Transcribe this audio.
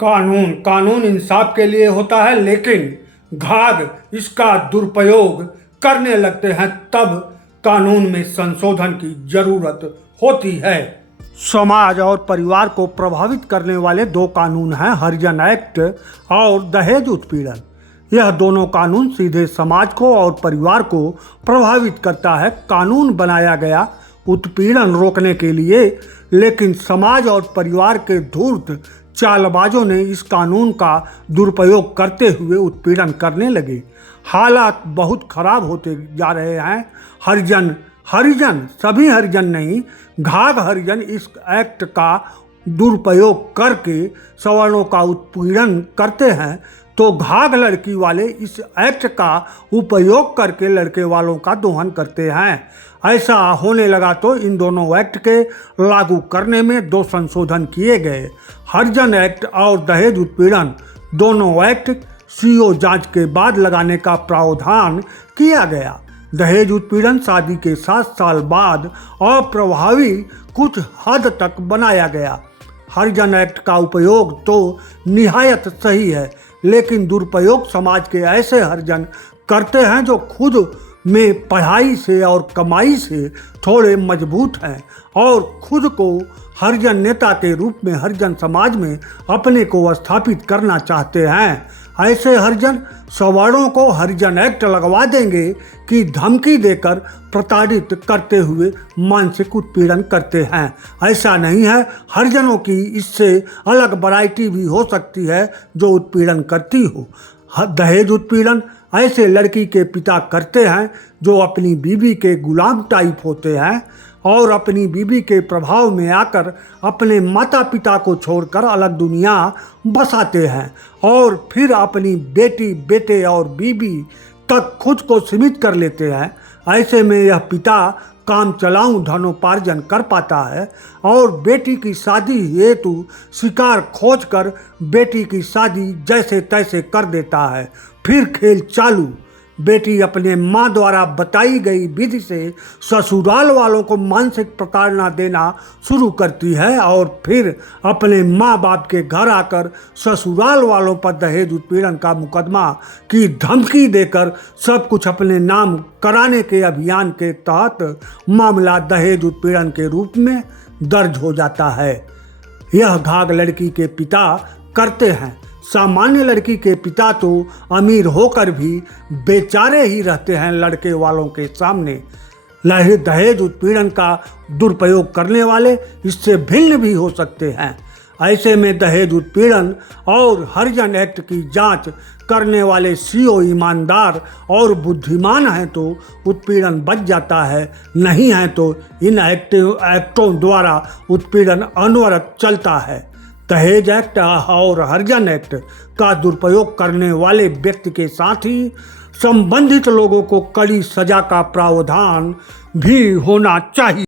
कानून कानून इंसाफ के लिए होता है, लेकिन घाघ इसका दुरुपयोग करने लगते हैं तब कानून में संशोधन की जरूरत होती है। समाज और परिवार को प्रभावित करने वाले दो कानून हैं, हरिजन एक्ट और दहेज उत्पीड़न। यह दोनों कानून सीधे समाज को और परिवार को प्रभावित करता है। कानून बनाया गया उत्पीड़न रोकने के लिए, लेकिन समाज और परिवार के धूर्त चालबाजों ने इस कानून का दुरुपयोग करते हुए उत्पीड़न करने लगे। हालात बहुत खराब होते जा रहे हैं। हरिजन सभी हरिजन नहीं, घाघ हरिजन इस एक्ट का दुरुपयोग करके सवर्णों का उत्पीड़न करते हैं, तो घाघ लड़की वाले इस एक्ट का उपयोग करके लड़के वालों का दोहन करते हैं। ऐसा होने लगा तो इन दोनों एक्ट के लागू करने में दो संशोधन किए गए। हरिजन एक्ट और दहेज उत्पीड़न दोनों एक्ट सीओ जांच के बाद लगाने का प्रावधान किया गया। दहेज उत्पीड़न शादी के 7 साल बाद अप्रभावी कुछ हद तक बनाया गया। हरिजन एक्ट का उपयोग तो निहायत सही है, लेकिन दुरुपयोग समाज के ऐसे हरिजन करते हैं जो खुद में पढ़ाई से और कमाई से थोड़े मजबूत हैं और खुद को हरिजन नेता के रूप में हरिजन समाज में अपने को स्थापित करना चाहते हैं। ऐसे हरिजन सवर्णों को हरिजन एक्ट लगवा देंगे कि धमकी देकर प्रताड़ित करते हुए मानसिक उत्पीड़न करते हैं। ऐसा नहीं है, हरिजनों की इससे अलग वैरायटी भी हो सकती है जो उत्पीड़न करती हो। दहेज उत्पीड़न ऐसे लड़की के पिता करते हैं जो अपनी बीवी के गुलाम टाइप होते हैं और अपनी बीवी के प्रभाव में आकर अपने माता पिता को छोड़कर अलग दुनिया बसाते हैं और फिर अपनी बेटी बेटे और बीवी तक खुद को सीमित कर लेते हैं। ऐसे में यह पिता काम चलाऊं धनोपार्जन कर पाता है और बेटी की शादी हेतु शिकार खोजकर बेटी की शादी जैसे तैसे कर देता है। फिर खेल चालू। बेटी अपने माँ द्वारा बताई गई विधि से ससुराल वालों को मानसिक प्रताड़ना देना शुरू करती है और फिर अपने माँ बाप के घर आकर ससुराल वालों पर दहेज उत्पीड़न का मुकदमा की धमकी देकर सब कुछ अपने नाम कराने के अभियान के तहत मामला दहेज उत्पीड़न के रूप में दर्ज हो जाता है। यह घाघ लड़की के पिता करते हैं। सामान्य लड़की के पिता तो अमीर होकर भी बेचारे ही रहते हैं लड़के वालों के सामने। दहेज उत्पीड़न का दुरुपयोग करने वाले इससे भिन्न भी हो सकते हैं। ऐसे में दहेज उत्पीड़न और हरिजन एक्ट की जांच करने वाले सीओ ईमानदार और बुद्धिमान हैं तो उत्पीड़न बच जाता है, नहीं है तो इन एक्टों द्वारा उत्पीड़न अनवरत चलता है। दहेज एक्ट और हरिजन एक्ट का दुरुपयोग करने वाले व्यक्ति के साथ ही संबंधित लोगों को कड़ी सजा का प्रावधान भी होना चाहिए।